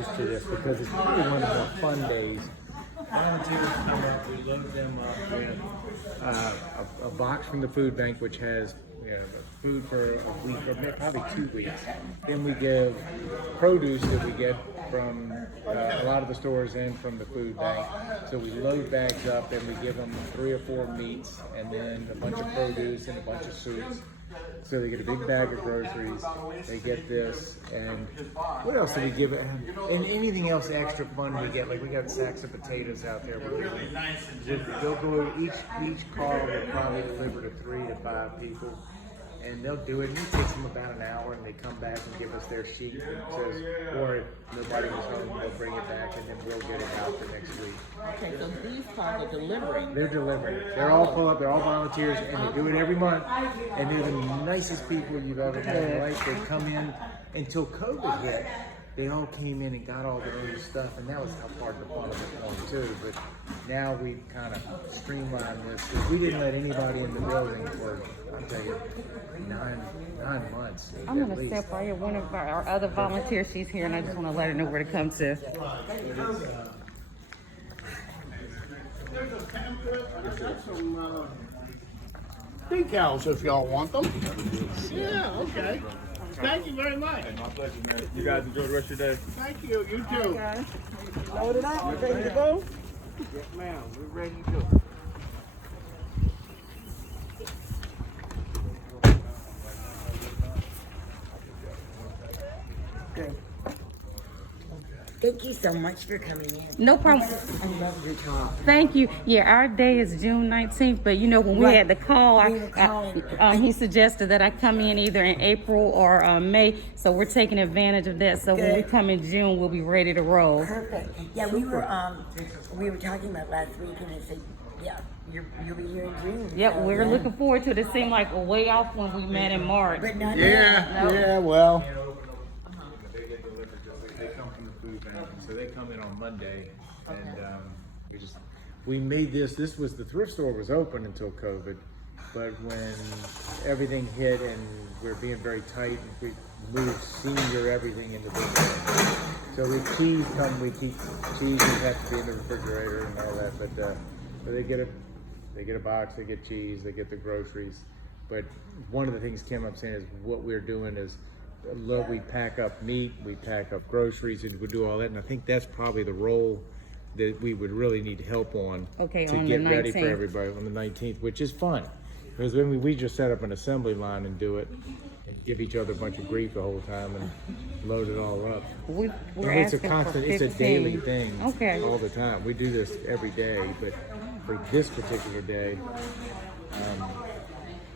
used to this because it's probably one of the more fun days. Volunteers come up, we load them up with a box from the food bank, which has food for a week or probably 2 weeks. Then we give produce that we get from a lot of the stores and from the food bank. So we load bags up and we give them 3 or 4 meats and then a bunch of produce and a bunch of soups. So they get a big bag of groceries, they get this, and what else do we give it? And anything else extra fun we get, like we got sacks of potatoes out there. They'll go, each car will probably deliver to 3 to 5 people. And they'll do it, and it takes them about an hour, and they come back and give us their sheet that says, or if nobody was home, they'll bring it back, and then we'll get it out for next week. Okay, so these cars are delivering. They're delivering. They're all full up, they're all volunteers, and they do it every month, and they're the nicest people you've ever met in life. They come in until COVID hit. They all came in and got all their own stuff, and that was how part of the fun of it was too. But now we've kind of streamlined this. We didn't let anybody in the building for, I'll tell you, nine months. I'm going to step right here. One of our other volunteers, she's here, and I just want to let her know where to come to. There's a pamphlet. I got some decals if y'all want them. Yeah, okay. Thank you very much. My pleasure, man. You guys enjoy the rest of your day. Thank you. You too. Okay. Load it up. Ready to go? Yes, ma'am. We're ready to go. Good. Thank you so much for coming in. No problem. I love your talk. Thank you. Yeah, our day is June 19th, but you know, when we Right. had the call, We were calling. he suggested that I come in either in April or May, so we're taking advantage of that. So when we Good. come in June, we'll be ready to roll. Perfect. Yeah, we were talking about last week, and I said, yeah, you'll be here in June. Yep, So, we're yeah. looking forward to it. It seemed like a way off when we met in March. But not Yeah, now. yeah, well. They get delivered they come from the food bank, so they come in on Monday, and we made this was the thrift store was open until COVID, but when everything hit and we're being very tight, we moved senior everything into this. So with cheese we keep cheese have to be in the refrigerator and all that, but they get a box, they get cheese, they get the groceries. But one of the things Kim I'm saying is what we're doing is we pack up meat, we pack up groceries, and we do all that. And I think that's probably the role that we would really need help on Okay, to on get the ready for 19th. everybody on the 19th, which is fun. Because when we just set up an assembly line and do it and give each other a bunch of grief the whole time and load it all up. We're It's a asking constant, for it's 15. a daily thing Okay. all the time. We do this every day, but for this particular day,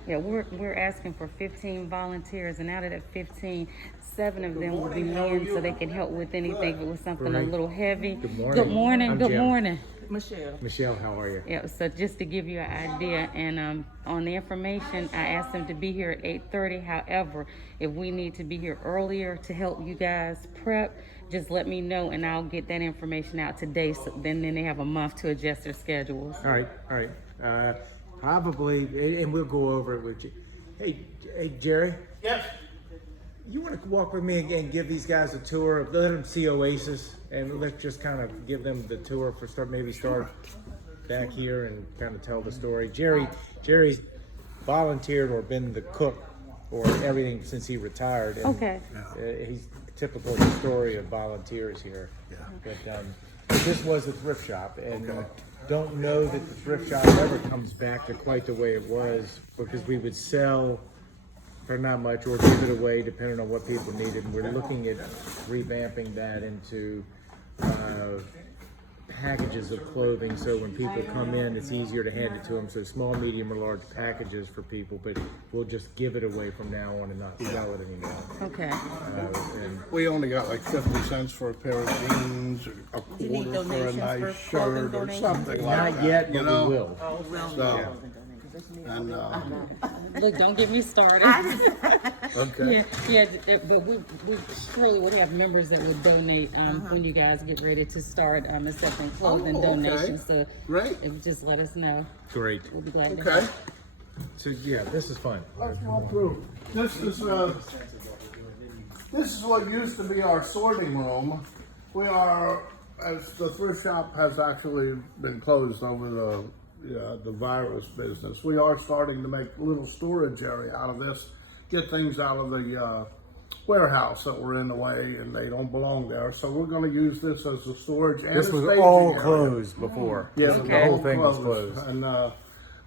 Yeah, we're asking for 15 volunteers, and out of that 15, 7 of them will be men, so they can help with anything if it was something Great. a little heavy. Good morning. Good morning. I'm Good Jim. morning. Michelle. Michelle, how are you? Yeah, so just to give you an idea, and on the information, I asked them to be here at 8:30. However, if we need to be here earlier to help you guys prep, just let me know, and I'll get that information out today. So then they have a month to adjust their schedules. All right. Probably, and we'll go over it with you. Hey, Jerry. Yes. You want to walk with me and give these guys a tour? Let them see Oasis, and let's just kind of give them the tour for start back here and kind of tell the story. Jerry's volunteered or been the cook or everything since he retired. And, Okay. he's typical of the story of volunteers here. Yeah. But this was a thrift shop, and don't know that the thrift shop ever comes back to quite the way it was, because we would sell for not much or give it away depending on what people needed. And we're looking at revamping that into packages of clothing, so when people come in, it's easier to hand it to them. So small, medium, or large packages for people, but we'll just give it away from now on and not sell it anymore. Okay. And We only got like 50 cents for a pair of jeans, or a Do you need quarter for a donations nice for clothing shirt, or donations? something like not that. yet, you but know? we will. Oh, well, So, and Look, don't get me started. okay. Yeah, but we surely would have members that would donate when you guys get ready to start accepting clothing Oh, okay. donations. So Great. just let us know. Great. We'll be glad to Okay. help. So yeah, this is fun. Let's go through. This is what used to be our sorting room, We are, as the thrift shop has actually been closed over the virus business. We are starting to make a little storage area out of this, get things out of the warehouse that were in the way and they don't belong there. So we're going to use this as a storage and This a was staging all area. closed before. Yeah, the Okay. whole thing was closed. And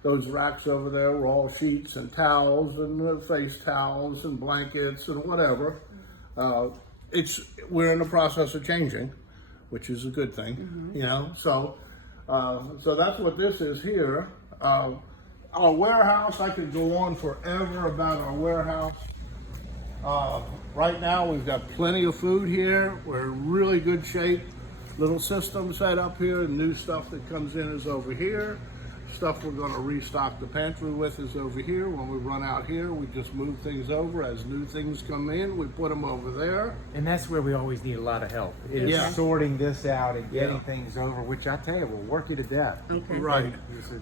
those racks over there were all sheets and towels and face towels and blankets and whatever. We're in the process of changing, which is a good thing, you know. So that's what this is here. Our warehouse, I could go on forever about our warehouse. Right now, we've got plenty of food here. We're in really good shape. Little system set up here. New stuff that comes in is over here. Stuff we're going to restock the pantry with is over here. When we run out here, we just move things over. As new things come in, we put them over there. And that's where we always need a lot of help. Is Yeah. sorting this out and getting Yeah. things over, which I tell you will work you to death. Okay. Right.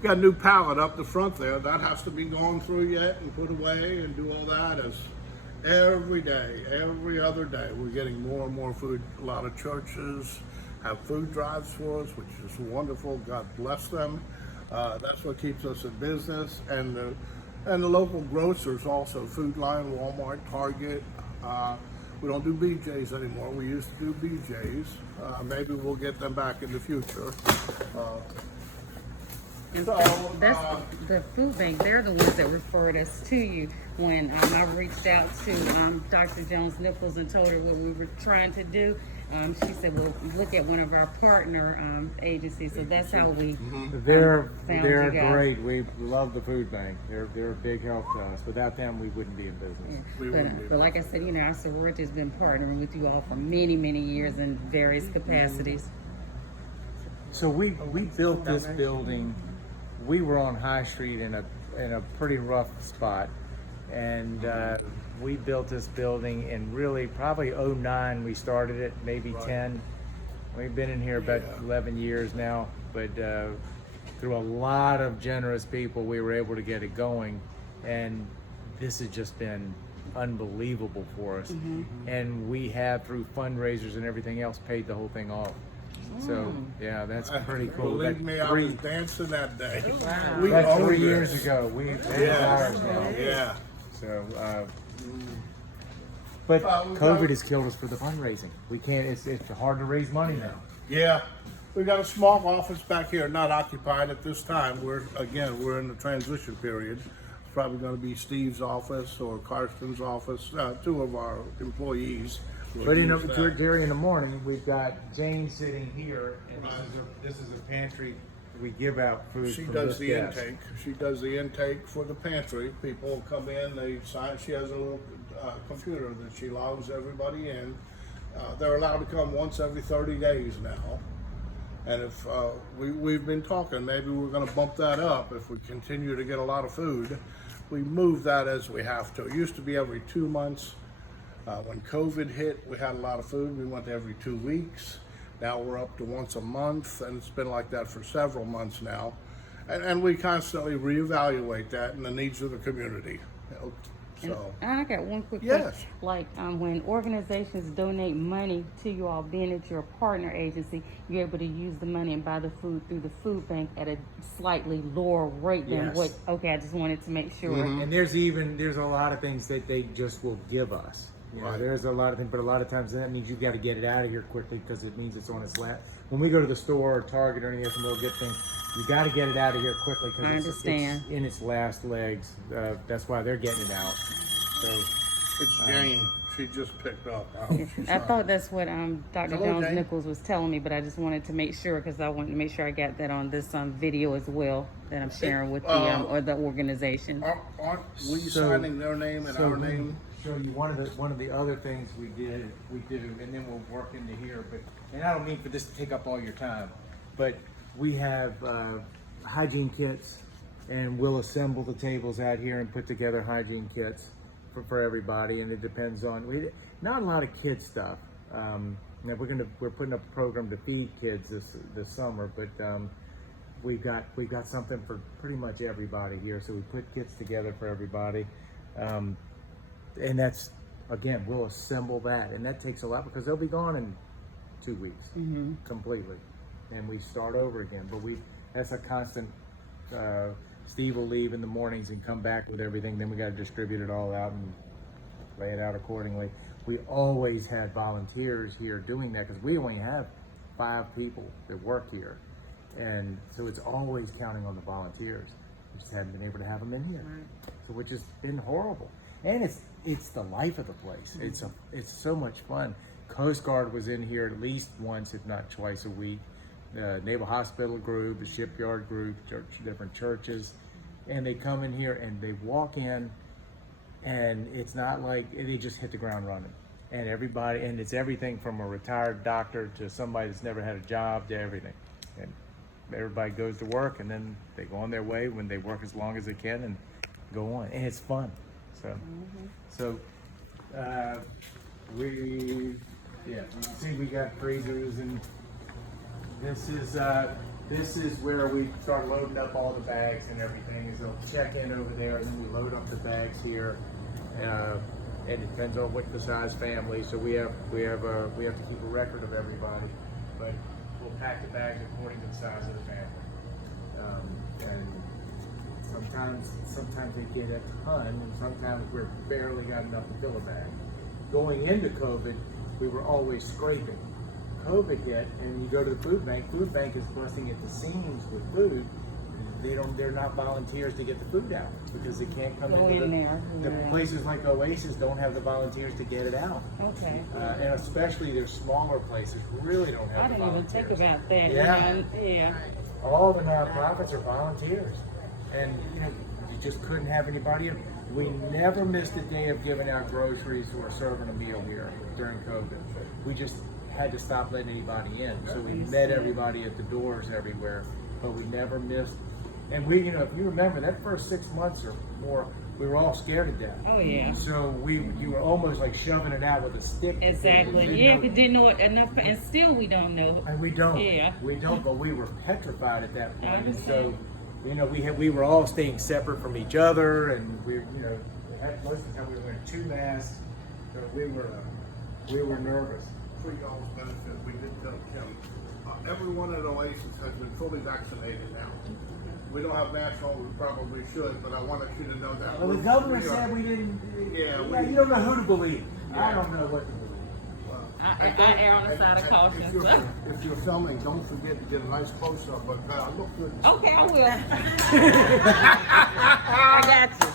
Got a new pallet up the front there. That has to be gone through yet and put away and do all that. As every day, every other day, we're getting more and more food. A lot of churches have food drives for us, which is wonderful. God bless them. That's what keeps us in business. And the local grocers also, Food Lion, Walmart, Target. We don't do BJ's anymore. We used to do BJ's. Maybe we'll get them back in the future. That's the food bank. They're the ones that referred us to you when I reached out to Dr. Jones Nichols and told her what we were trying to do. She said, "Well, look at one of our partner agencies." So that's how we They're found they're you guys. great. We love the food bank. They're a big help to us. Without them, we wouldn't be in business. Yeah. But like I said, you know, our sorority has been partnering with you all for many, many years in various capacities. So we built this building. We were on High Street in a pretty rough spot, and we built this building in really probably '09. We started it, maybe 10. We've been in here about 11 years now, but through a lot of generous people, we were able to get it going, and this has just been unbelievable for us. And we have, through fundraisers and everything else, paid the whole thing off. So yeah, that's pretty cool. Believe That me, I was dancing that day. We That's owned 3 it. years ago. We Yeah. ours now. Yeah. So, but we COVID got- has killed us for the fundraising. We can't. It's hard to raise money now. Yeah. We got a small office back here, not occupied at this time. We're in the transition period. It's probably going to be Steve's office or Karsten's office, two of our employees. will But use that. during the morning, we've got Jane sitting here, and this is a pantry. We give out food. She from does this the desk. intake. She does the intake for the pantry. People come in, they sign. She has a little computer that she logs everybody in. They're allowed to come once every 30 days now. And if we've been talking, maybe we're going to bump that up if we continue to get a lot of food. We move that as we have to. It used to be every 2 months. When COVID hit, we had a lot of food. We went to every 2 weeks. Now we're up to once a month, and it's been like that for several months now. And we constantly reevaluate that and the needs of the community. You know, so, And I got one quick Yes. question. Like when organizations donate money to you all, being that you're a partner agency, you're able to use the money and buy the food through the food bank at a slightly lower rate than Yes. what. Okay, I just wanted to make sure. And there's a lot of things that they just will give us. You know, Right. there's a lot of things, but a lot of times that means you got to get it out of here quickly because it means it's on its last. When we go to the store or Target or any of them, we'll get things. You got to get it out of here quickly I because understand. it's in its last legs. That's why they're getting it out. So it's Jane. She just picked up. She's I not- thought that's what Dr. Hello, Jones Jane. Nichols was telling me, but I just wanted to make sure because I wanted to make sure I got that on this video as well that I'm sharing with the or the organization. Aren't we So- signing their name and our name? Show you one of the other things we do, and then we'll work into here. But and I don't mean for this to take up all your time, but we have hygiene kits, and we'll assemble the tables out here and put together hygiene kits for everybody. And it depends on not a lot of kid stuff. Now we're putting up a program to feed kids this summer, but we've got something for pretty much everybody here. So we put kits together for everybody. And that's, again, we'll assemble that, and that takes a lot because they'll be gone in 2 weeks completely, and we start over again. But that's a constant. Steve will leave in the mornings and come back with everything. Then we got to distribute it all out and lay it out accordingly. We always had volunteers here doing that because we only have 5 people that work here, and so it's always counting on the volunteers. We just haven't been able to have them in here, so which has been horrible. And it's the life of the place. It's so much fun. Coast Guard was in here at least once, if not twice a week. Naval Hospital group, the shipyard group, different churches, and they come in here and they walk in, and it's not like they just hit the ground running. And everybody, and it's everything from a retired doctor to somebody that's never had a job to everything. And everybody goes to work, and then they go on their way when they work as long as they can and go on, and it's fun. So, you can see we got freezers, and this is where we start loading up all the bags and everything. Is they'll check in over there, and then we load up the bags here. And it depends on what the size family. So we have to keep a record of everybody, but we'll pack the bags according to the size of the family. And sometimes they get a ton, and sometimes we're barely got enough to fill a bag. Going into COVID, we were always scraping. COVID hit, and you go to the food bank. Food bank is busting at the seams with food. They're not volunteers to get the food out because they can't come in there. The places like Oasis don't have the volunteers to get it out. Okay. And especially their smaller places really don't have I the didn't even volunteers. think about that. Yeah. All the nonprofits are volunteers, and you just couldn't have anybody in. We never missed a day of giving out groceries or serving a meal here during COVID. We just had to stop letting anybody in, so we met everybody at the doors everywhere, but we never missed. And if you remember that first 6 months or more, we were all scared to death. Oh yeah. So you were almost like shoving it out with a stick. Exactly. Yeah, we didn't know it enough, and still we don't know. And we don't. Yeah. We don't, but we were petrified at that point. And so, we were all staying separate from each other, and most of the time we were wearing 2 masks, so we were nervous. For y'all's benefit, we did tell Kim, everyone at Oasis has been fully vaccinated now. We don't have masks on, we probably should, but I wanted you to know that. Well, the governor said we didn't. Yeah, You don't know who to believe. I don't know what to believe. I err on the side of caution. If you're filming, don't forget to get a nice close-up, but look good. Okay, I will. I got you.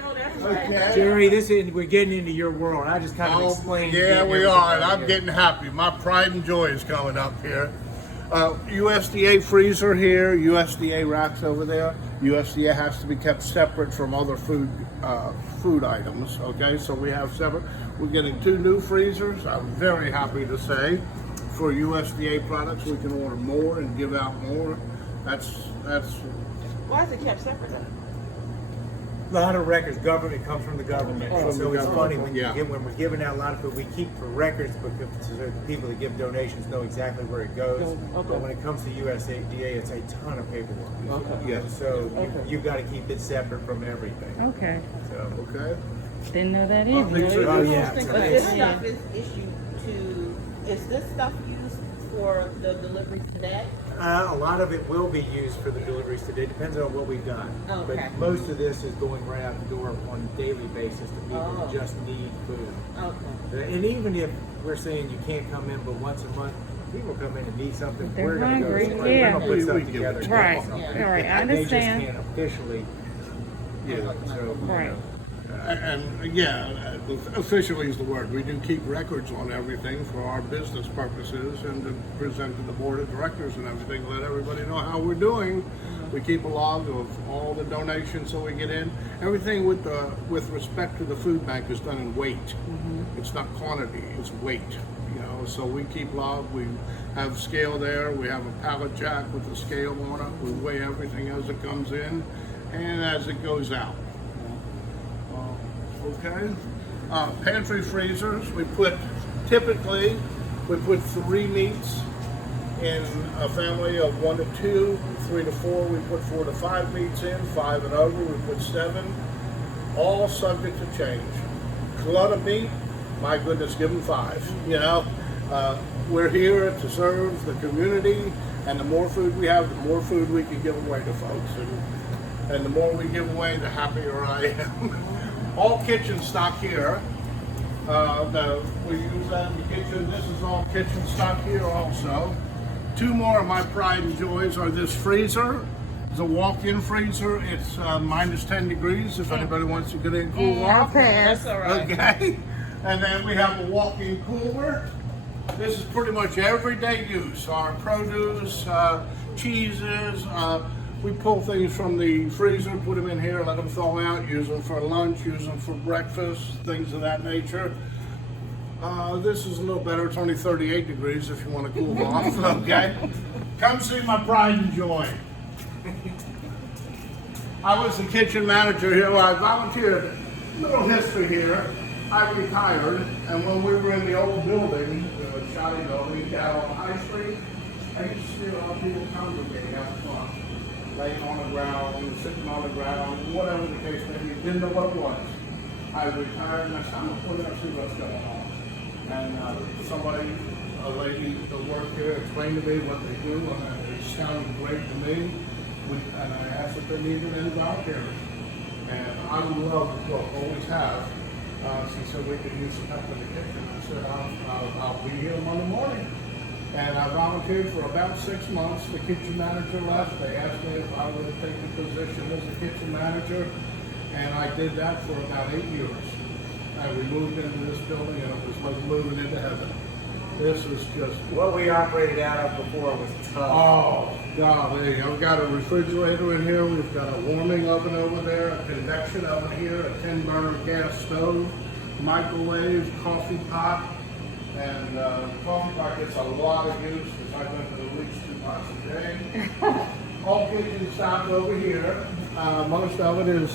No, that's right. Okay. Jerry, we're getting into your world. I just kind of explained. Yeah, we are, and I'm getting happy. My pride and joy is coming up here. USDA freezer here, USDA racks over there. USDA has to be kept separate from other food items. Okay, so we have separate. We're getting 2 new freezers. I'm very happy to say, for USDA products, we can order more and give out more. That's. Why is it kept separate then? A lot of records, government comes from the government. So it's funny when when we're giving out a lot of food, we keep for records because so the people that give donations know exactly where it goes. But when it comes to USDA, it's a ton of paperwork. Okay. Yeah, so you've got to keep it separate from everything. Okay. So Okay. Didn't know that either. Oh yeah. But this stuff is issued to, is this stuff used for the delivery today? A lot of it will be used for the deliveries today. Depends on what we've done. Okay. But most of this is going right out the door on a daily basis to people who just need food. Okay. And even if we're saying you can't come in but once a month, people come in and need something. They're We're going to go hungry, somewhere. yeah. We're going to put We stuff give together. it and to Right. get something. All right. I They just understand. can't officially. So, Right. And yeah, officially is the word. We do keep records on everything for our business purposes and to present to the board of directors and everything, let everybody know how we're doing. We keep a log of all the donations that we get in. Everything with respect to the food bank is done in weight. It's not quantity, it's weight. So we keep log. We have scale there. We have a pallet jack with a scale on it. We weigh everything as it comes in and as it goes out. Okay. Pantry freezers. Typically we put 3 meats in a family of 1 to 2, 3 to 4. We put 4 to 5 meats in. 5 and over, we put 7. All subject to change. Glut of meat. My goodness, give them 5. we're here to serve the community, and the more food we have, the more food we can give away to folks. And the more we give away, the happier I am. All kitchen stock here. We use that in the kitchen. This is all kitchen stock here also. Two more of my pride and joys are this freezer. It's a walk-in freezer. It's minus 10 degrees if anybody wants to get in and cool off. That's all right. Okay. And then we have a walk-in cooler. This is pretty much everyday use. Our produce, cheeses, we pull things from the freezer, put them in here, let them thaw out, use them for lunch, use them for breakfast, things of that nature. This is a little better. It's only 38 degrees if you want to cool off, okay? Come see my pride and joy. I was the kitchen manager here. Well, I volunteered. Little history here. I retired, and when we were in the old building, the shoddy building down on High Street, I used to see a lot of people congregating out front, laying on the ground, sitting on the ground, whatever the case may be. Didn't know what it was. I retired, and I said, I'm going to put in and see what's going on. And somebody, a lady that worked here, explained to me what they do, and it sounded great to me. And I asked if they needed any volunteers. And I would love to cook, always have. She said we could use some help in the kitchen. I said I'll be here Monday morning. And I volunteered for about 6 months. The kitchen manager left. They asked me if I would take the position as a kitchen manager. And I did that for about 8 years. And we moved into this building, and it was like moving into heaven. This is just... What we operated out of before was tough. Oh, golly. I've got a refrigerator in here. We've got a warming oven over there, a convection oven here, a 10-burner gas stove, microwave, coffee pot. And the coffee pot gets a lot of use because I drink at least 2 pots a day. All kitchen stock over here. Most of it is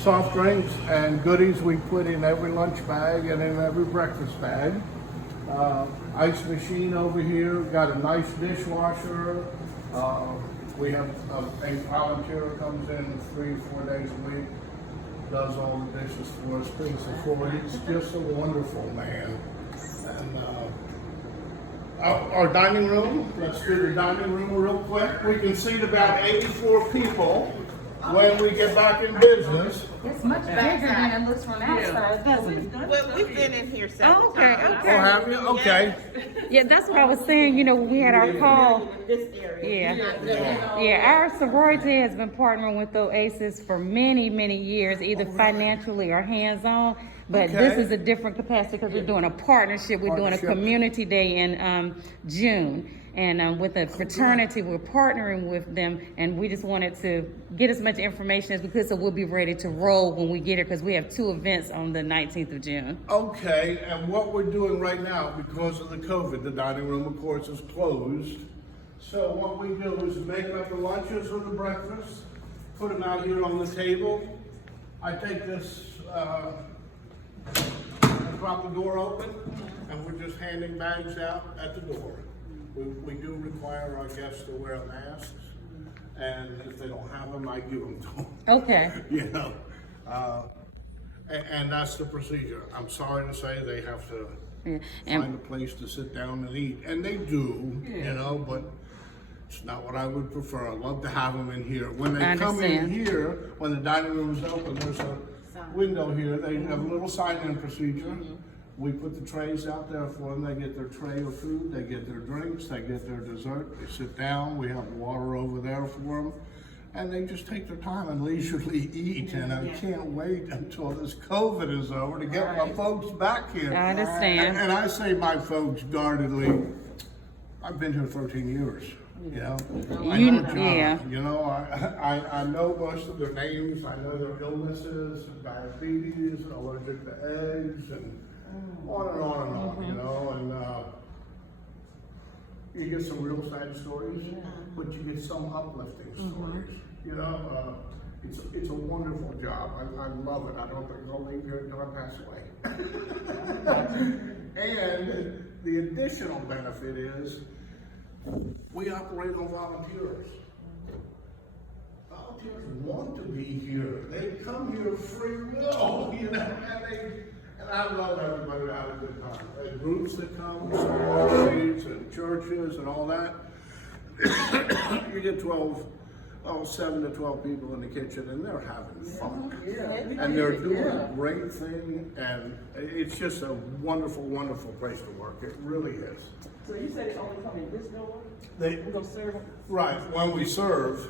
soft drinks and goodies we put in every lunch bag and in every breakfast bag. Ice machine over here, got a nice dishwasher. We have a volunteer who comes in 3 or 4 days a week, does all the dishes for us, cleans the floor. He's just a wonderful man. And our dining room, let's do the dining room real quick. We can seat about 84 people when we get back in business. It's much bigger than it looks from outside, doesn't it? Well, we've been in here several Okay, times. okay. Oh, have you? Okay. Yeah, that's what I was saying. You know, when we had our call. This area. Yeah, our sorority has been partnering with Oasis for many, many years, either financially or hands-on. But Okay. this is a different capacity because we're doing a partnership. We're doing a community day in June. And with a fraternity, we're partnering with them. And we just wanted to get as much information as we could so we'll be ready to roll when we get here because we have 2 events on the 19th of June. Okay, and what we're doing right now, because of the COVID, the dining room, of course, is closed. So what we do is make up the lunches or the breakfast, put them out here on the table. I take this, and drop the door open, and we're just handing bags out at the door. We do require our guests to wear masks, and if they don't have them, I give them to them. Okay. You know, and that's the procedure. I'm sorry to say they have to Yeah. find And a place to sit down and eat, and they do, you know, but it's not what I would prefer. I'd love to have them in here. When they I come in understand. here, when the dining room is open, there's a window here. They have a little sign-in procedure. We put the trays out there for them. They get their tray of food, they get their drinks, they get their dessert, they sit down. We have water over there for them. And they just take their time and leisurely eat. And I can't wait until this COVID is over to get my folks back here. I understand. And I say my folks guardedly, I've been here 13 years. You know, I know John. Yeah. You know, I know most of their names. I know their illnesses, diabetes, allergic to eggs, and on and on and on. You know, and you get some real sad stories, but you get some uplifting stories. You know, it's a wonderful job. I love it. I don't think I'll leave here until I pass away. And the additional benefit is we operate on volunteers. Volunteers want to be here. They come here free will, you know, And I love everybody to have a good time. And groups that come, sororities and churches and all that. You get 7 to 12 people in the kitchen, and they're having fun. And they're doing a great thing, and it's just a wonderful, wonderful place to work. It really is. So you said it only come in this door? They, We gonna serve them? right, when we serve,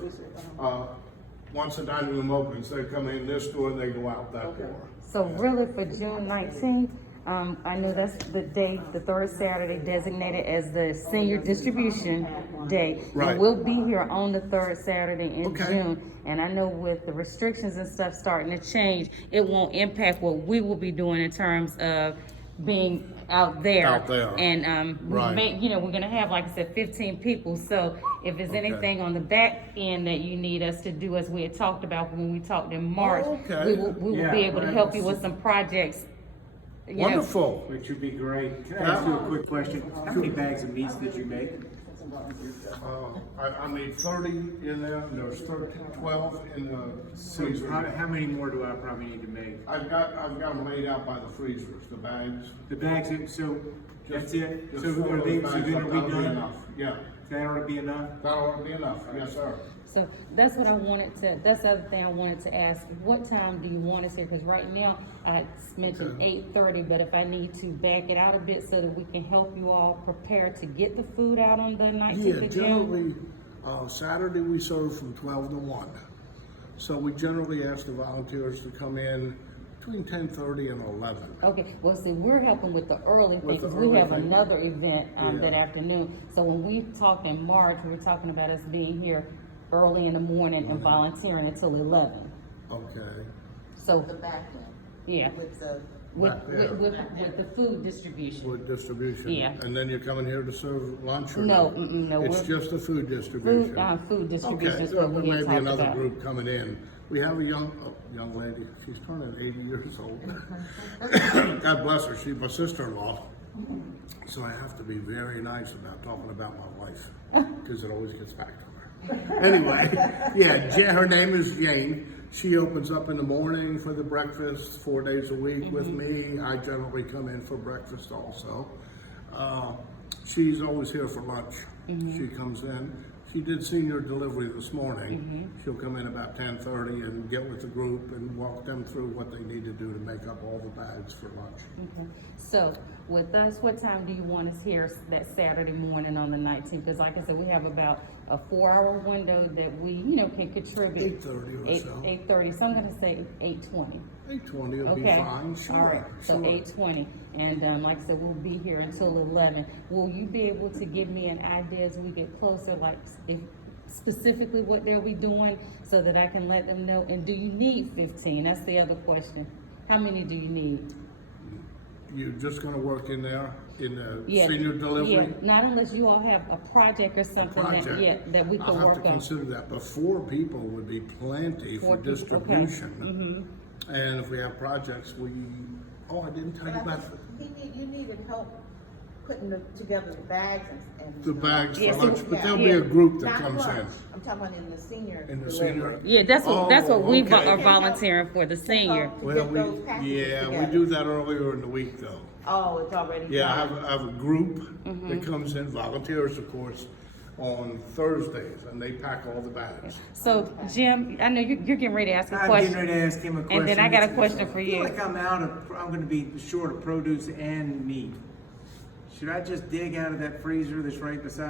once the dining room opens, they come in this door and they go out that door. So really for June 19th, I know that's the day, the third Saturday designated as the senior distribution day. Right. And we'll be here on the third Saturday in Okay. June. And I know with the restrictions and stuff starting to change, it won't impact what we will be doing in terms of being out there. Out there. And Right. we're gonna have, like I said, 15 people. So if there's anything on the back end that you need us to do, as we had talked about when we talked in March, Okay. we will be able to right. help you with some projects. you know. Wonderful. Which would be great. Can I ask you a quick question? How many bags of meats did you make? I made 30 in there, and there's 12 in the freezer. How many more do I probably need to make? I've got them laid out by the freezers, the bags. The bags, so that's it? Just So four are of they, those so bags, then are that'll we be done? enough. Yeah, That ought to be enough? that ought to be enough, yes, sir. So that's what I wanted to, that's the other thing I wanted to ask. What time do you want us here? Because right now, I mentioned 8:30, but if I need to back it out a bit so that we can help you all prepare to get the food out on the 19th Yeah, of June. generally, Saturday we serve from 12 to 1. So we generally ask the volunteers to come in between 10:30 and 11. Okay, well, see, we're helping with the early thing, With the because we early have thing. another event that Yeah. afternoon. So when we talked in March, we were talking about us being here early in the morning and volunteering until 11. Okay. So, The back end yeah, with the, Back there. with the food distribution. With distribution. Yeah. And then you're coming here to serve lunch or No, no, It's we're- just the food distribution. Food distribution Okay, is so what there we may had be talked another about. group coming in. We have a young lady, she's turning 80 years old. God bless her, she's my sister-in-law. So I have to be very nice about talking about my wife, because it always gets back to her. Anyway, yeah, her name is Jane. She opens up in the morning for the breakfast 4 days a week with me. I generally come in for breakfast also. She's always here for lunch. She comes in. She did senior delivery this morning. She'll come in about 10:30 and get with the group and walk them through what they need to do to make up all the bags for lunch. Okay. So with us, what time do you want us here that Saturday morning on the 19th? Because like I said, we have about a 4-hour window that we, can contribute. 8:30 or so. 8:30, so I'm gonna say 8:20. 8:20 will be Okay. fine, sure. All right, so sure. 8:20, and like I said, we'll be here until 11. Will you be able to give me an idea as we get closer, like if specifically what they'll be doing, so that I can let them know? And do you need 15? That's the other question. How many do you need? You're just gonna work in there in the Yeah, senior delivery? Yeah, not unless you all have a project or something Project. that we I'll can have work to on. consider that, but 4 people would be plenty 4 for people, okay. distribution. And if we have projects, I didn't tell you about you needed help putting together the bags and. the bags Yeah, for so- lunch, but there'll yeah. be a group that Not comes lunch. in. I'm talking about in the senior. In the delivery. senior? Yeah, that's what we okay. are volunteering for, the senior. To Well, get those packages we together. do that earlier in the week though. Oh, it's already. Yeah, I done. have a group that comes in, volunteers of course, on Thursdays, and they pack all the bags. So Jim, I know you're getting ready to ask a I'm question. getting ready to ask him a question. And then I got a It's- question for I feel you. like I'm gonna be short of produce and meat. Should I just dig out of that freezer that's right beside